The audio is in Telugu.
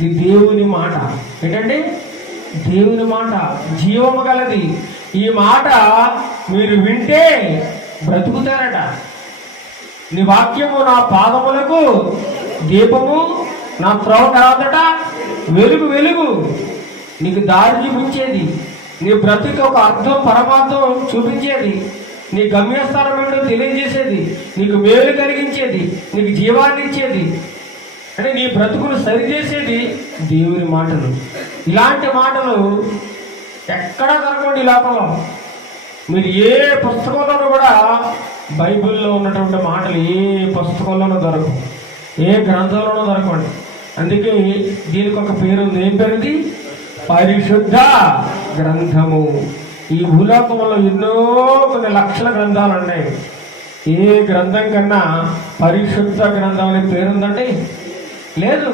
ఇది దేవుని మాట. ఏంటండి? దేవుని మాట జీవము గలది. ఈ మాట మీరు వింటే బ్రతుకుతారట. నీ వాక్యము నా పాదములకు దీపము, నా త్రోవ కాదట వెలుగు. వెలుగు నీకు దారి చూపించేది, నీ బ్రతుకు ఒక అర్థం పరమార్థం చూపించేది, నీ గమ్యస్థానం ఏంటో తెలియజేసేది, నీకు మేలు కలిగించేది, నీకు జీవాన్ని ఇచ్చేది, అంటే నీ బ్రతుకును సరిచేసేది దేవుని మాటలు. ఇలాంటి మాటలు ఎక్కడా దొరకండి ఈ లోకంలో. మీరు ఏ పుస్తకంలోనూ కూడా బైబిల్లో ఉన్నటువంటి మాటలు ఏ పుస్తకంలోనూ దొరకవు, ఏ గ్రంథంలోనూ దొరకండి. అందుకే దీనికి ఒక పేరు ఉంది. ఏం పేరుది? పరిశుద్ధ గ్రంథము. ఈ భూలోకంలో ఎన్నో కొన్ని లక్షల గ్రంథాలు ఉన్నాయి. ఏ గ్రంథం కన్నా పరిశుద్ధ గ్రంథం అనే పేరుందండి? లేదు.